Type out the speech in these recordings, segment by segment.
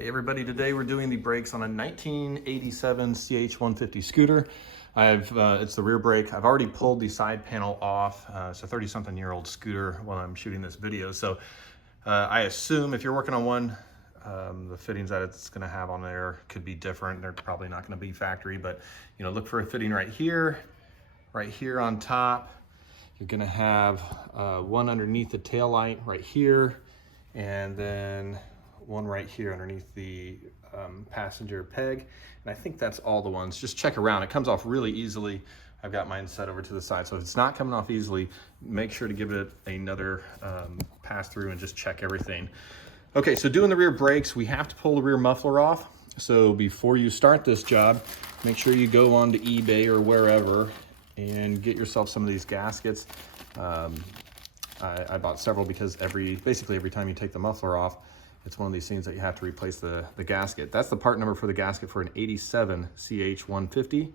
Hey everybody, today we're doing the brakes on a 1987 CH150 scooter. It's the rear brake. I've already pulled the side panel off. It's a 30-something-year-old scooter while I'm shooting this video. So I assume if you're working on one, the fittings that it's gonna have on there could be different. They're probably not gonna be factory, but you know, look for a fitting right here on top. You're gonna have one underneath the tail light right here, and then one right here underneath the passenger peg. And I think that's all the ones. Just check around. It comes off really easily. I've got mine set over to the side. So if it's not coming off easily, make sure to give it another pass through and just check everything. Okay, so doing the rear brakes, we have to pull the rear muffler off. So before you start this job, make sure you go onto eBay or wherever and get yourself some of these gaskets. I bought several because basically every time you take the muffler off, it's one of these things that you have to replace the gasket. That's the part number for the gasket for an 87 CH150,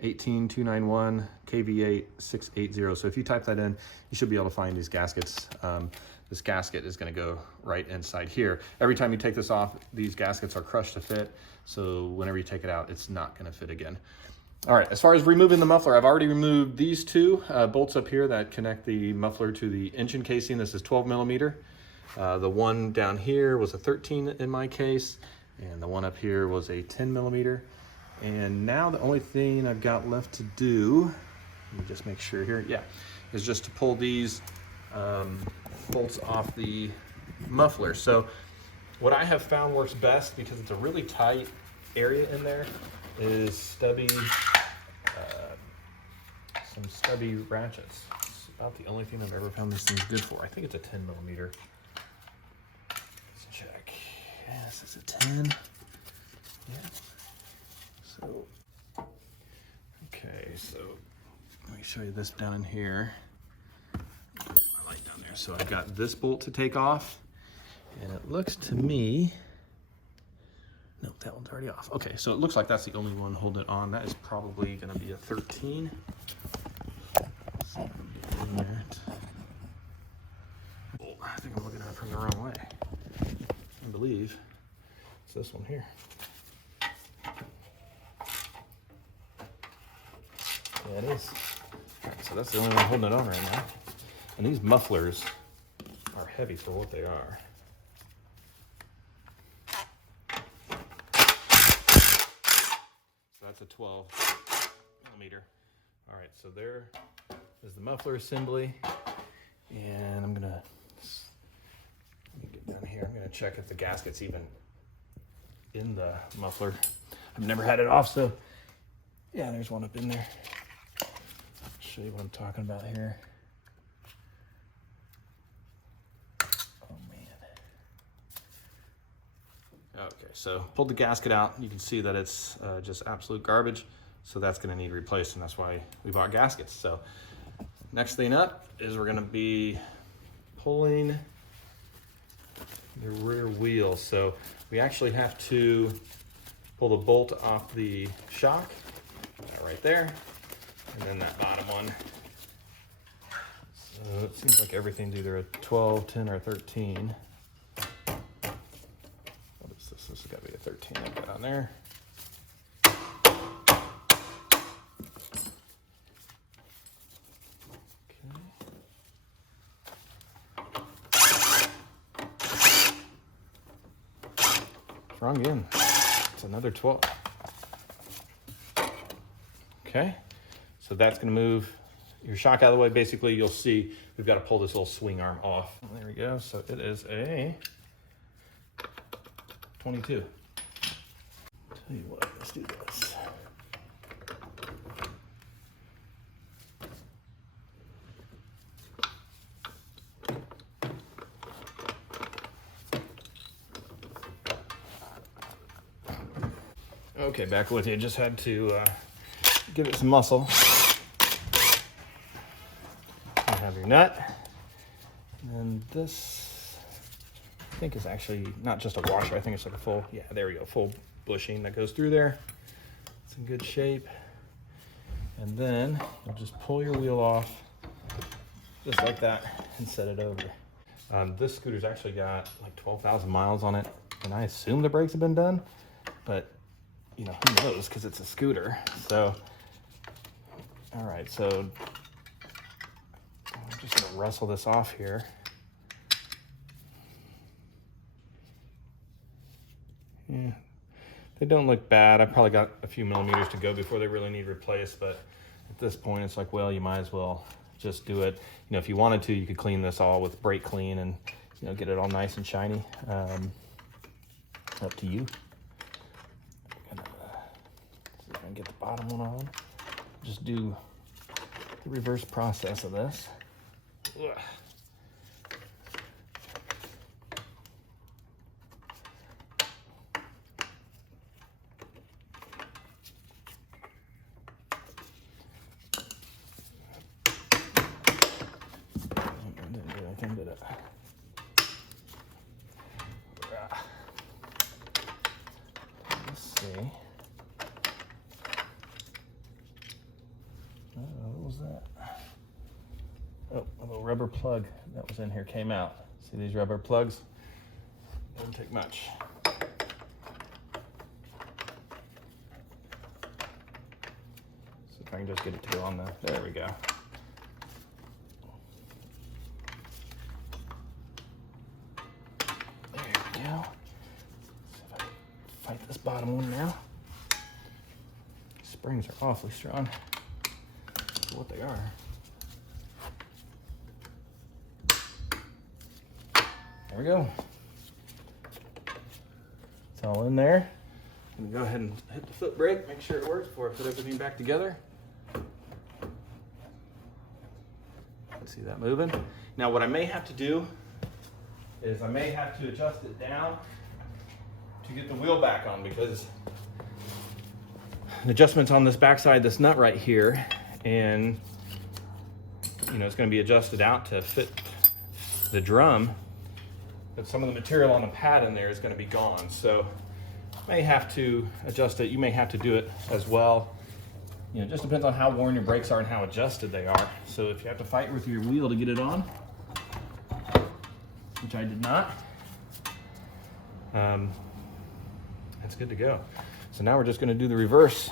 18291 KV8 680. So if you type that in, you should be able to find these gaskets. This gasket is going to go right inside here. Every time you take this off, these gaskets are crushed to fit. So whenever you take it out, it's not going to fit again. All right, as far as removing the muffler, I've already removed these two bolts up here that connect the muffler to the engine casing. This is 12 millimeter. The one down here was a 13 in my case, and the one up here was a 10 millimeter. And now the only thing I've got left to do, let me just make sure here, yeah, is just to pull these bolts off the muffler. So what I have found works best, because it's a really tight area in there, is some stubby ratchets. It's about the only thing I've ever found this thing's good for. I think it's a 10 millimeter. Let's check. Yes, it's a 10. Yeah. So, okay, so let me show you this down in here. My light down there. So I've got this bolt to take off, and it looks to me, no, that one's already off. Okay, so it looks like that's the only one holding it on. That is probably gonna be a 13. Oh, I think I'm looking at it from the wrong way. I believe it's this one here. Yeah, it is. All right, so that's the only one holding it on right now. And these mufflers are heavy for what they are. That's a 12 millimeter. All right, so there is the muffler assembly, and let me get down here. I'm gonna check if the gasket's even in the muffler. I've never had it off, so yeah, there's one up in there. I'll show you what I'm talking about here. Oh man. Okay, so pulled the gasket out. You can see that it's just absolute garbage. So that's gonna need replaced, and that's why we bought gaskets. So next thing up is we're gonna be pulling the rear wheel. So we actually have to pull the bolt off the shock, right there, and then that bottom one. So it seems like everything's either a 12, 10, or 13. This has got to be a 13 I've got on there. Okay. Wrong again. It's another 12. Okay, so that's going to move your shock out of the way. Basically, you'll see we've got to pull this little swing arm off. There we go. So it is a 22. Tell you what, let's do this. Okay, back with you. Just had to give it some muscle. You have your nut. And this, I think, is actually not just a washer. I think it's like a full, yeah, there we go, full bushing that goes through there. It's in good shape. And then you'll just pull your wheel off just like that and set it over. This scooter's actually got like 12,000 miles on it, And I assume the brakes have been done, but you know, who knows, because it's a scooter. So, all right, so I'm just gonna wrestle this off here. Yeah, they don't look bad. I probably got a few millimeters to go before they really need replaced, but at this point it's like, well, you might as well just do it. You know, if you wanted to, you could clean this all with brake clean and, you know, get it all nice and shiny. Up to you. I'm gonna see if I can get the bottom one on. Just do the reverse process of this. Ugh. Didn't do anything, did it? Let's see. What was that? Oh, a little rubber plug that was in here came out. See these rubber plugs? Doesn't take much. See if I can just get it to go on the, there we go. There we go. See if I can fight this bottom one now. Springs are awfully strong for what they are. There we go. It's all in there. I'm gonna go ahead and hit the foot brake, make sure it works before I put everything back together. See that moving? Now what I may have to do is I may have to adjust it down to get the wheel back on, because the adjustment's on this backside, this nut right here, and you know, it's going to be adjusted out to fit the drum, but some of the material on the pad in there is going to be gone. So may have to adjust it. You may have to do it as well. You know, it just depends on how worn your brakes are and how adjusted they are. So if you have to fight with your wheel to get it on, which I did not, it's good to go. So now we're just going to do the reverse.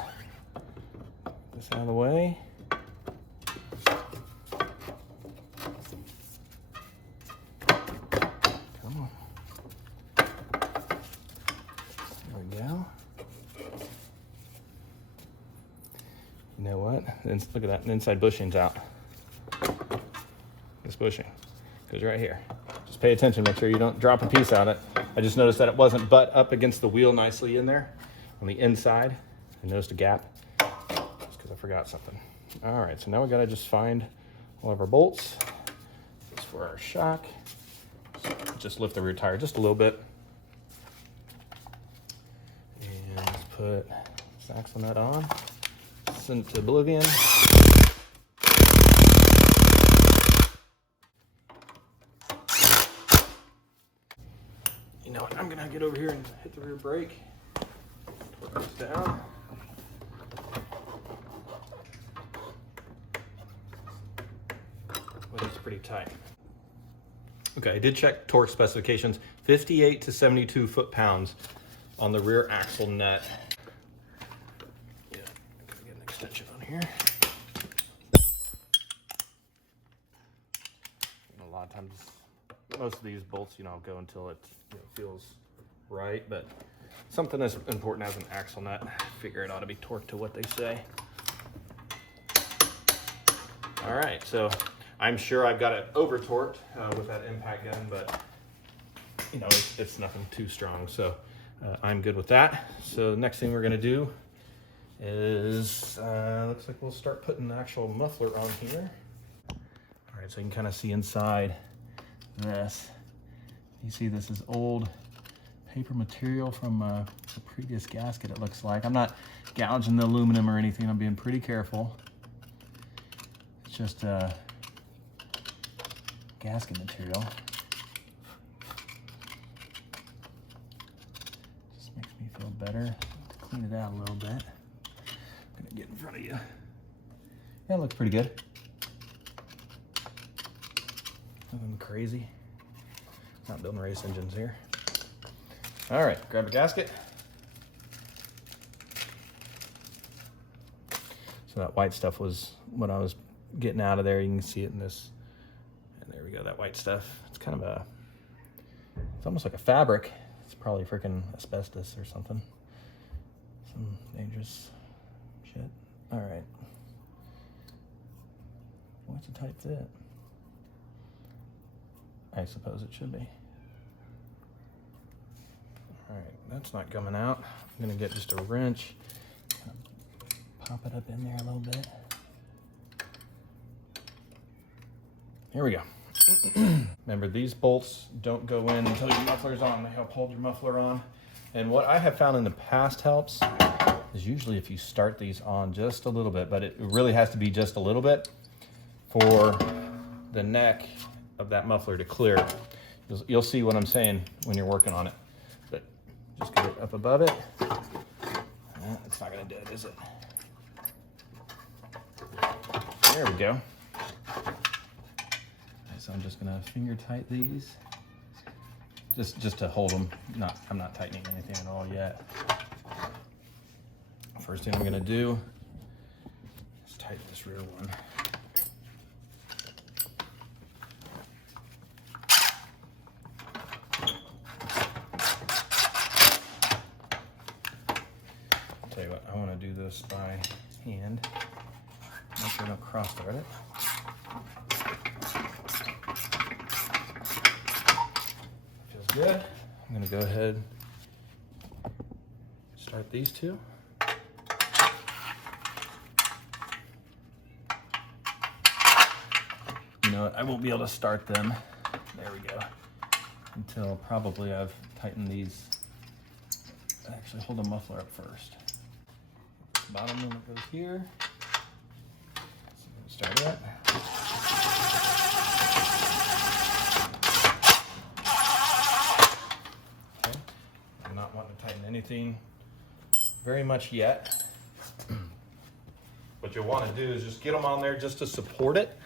Get this out of the way. Come on. There we go. You know what? Look at that. The inside bushing's out. This bushing goes right here. Just pay attention. Make sure you don't drop a piece on it. I just noticed that it wasn't butt up against the wheel nicely in there on the inside. I noticed a gap just because I forgot something. All right, so now we gotta just find all of our bolts. This is for our shock. So just lift the rear tire just a little bit. And let's put this axle nut on. Send it to oblivion. You know what, I'm gonna get over here and hit the rear brake. Put this down. But it's pretty tight. Okay, I did check torque specifications, 58 to 72 foot-pounds on the rear axle nut. Yeah, I'm gonna get an extension on here. And a lot of times, most of these bolts, you know, go until it feels right, but something as important as an axle nut, I figure it ought to be torqued to what they say. All right, so I'm sure I've got it over torqued with that impact gun, but you know, it's nothing too strong, so I'm good with that. So the next thing we're gonna do is, looks like we'll start putting the actual muffler on here. All right, so you can kind of see inside this. You see this is old paper material from a previous gasket, it looks like. I'm not gouging the aluminum or anything, I'm being pretty careful. It's just gasket material. Just makes me feel better to clean it out a little bit. I'm gonna get in front of you. Yeah, it looks pretty good. Nothing crazy. Not building race engines here. All right, grab a gasket. So that white stuff was what I was getting out of there. You can see it in this, and there we go, that white stuff. It's kind of it's almost like a fabric. It's probably freaking asbestos or something. Some dangerous shit. All right. What's a tight fit? I suppose it should be. All right, that's not coming out. I'm gonna get just a wrench, pop it up in there a little bit. Here we go. Remember, these bolts don't go in until your muffler's on. They help hold your muffler on. And what I have found in the past helps is usually if you start these on just a little bit, but it really has to be just a little bit for the neck of that muffler to clear. You'll see what I'm saying when you're working on it. But just get it up above it. It's not gonna do it, is it? There we go. So I'm just gonna finger tight these, just to hold them. I'm not tightening anything at all yet. First thing I'm gonna do is tighten this rear one. Tell you what, I want to do this by hand. Make sure I don't cross thread it. Feels good. I'm going to go ahead and start these two. You know what, I won't be able to start them. There we go. Until probably I've tightened these. Actually, hold the muffler up first. Bottom one that goes here. So I'm going to start that. Okay. I'm not wanting to tighten anything very much yet. What you'll want to do is just get them on there just to support it.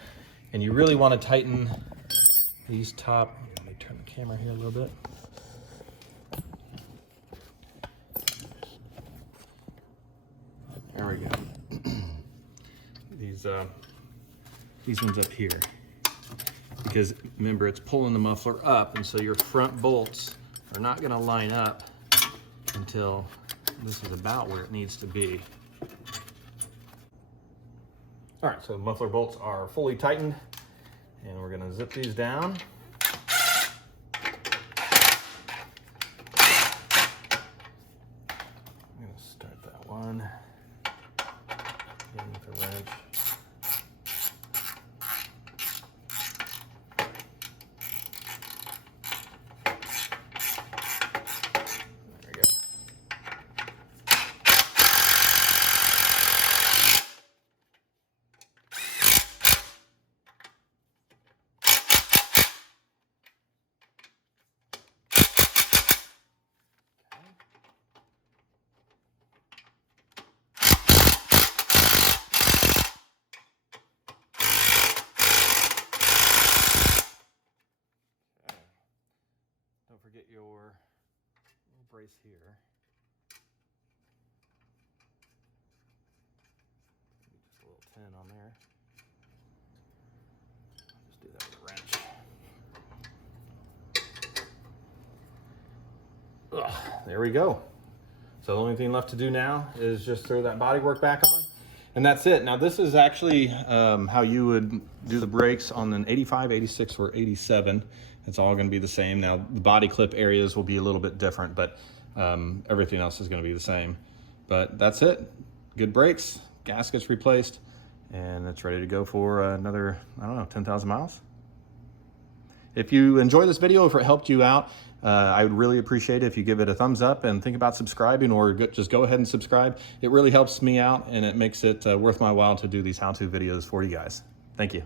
And you really want to tighten these top. Let me turn the camera here a little bit. There we go. These ones up here, because remember, it's pulling the muffler up, and so your front bolts are not going to line up until this is about where it needs to be. All right, so the muffler bolts are fully tightened, and we're going to zip these down. I'm going to start that one. With the wrench. There we go. Don't forget your brace here. Just a little tin on there. Just do that with a wrench. Ugh, there we go. So the only thing left to do now is just throw that bodywork back on, and that's it. Now this is actually how you would do the brakes on an 85, 86, or 87. It's all going to be the same. Now the body clip areas will be a little bit different, but everything else is going to be the same. But that's it. Good brakes, gaskets replaced, and it's ready to go for another, I don't know, 10,000 miles. If you enjoy this video, if it helped you out, I would really appreciate it if you give it a thumbs up and think about subscribing, or just go ahead and subscribe. It really helps me out, and it makes it worth my while to do these how-to videos for you guys. Thank you.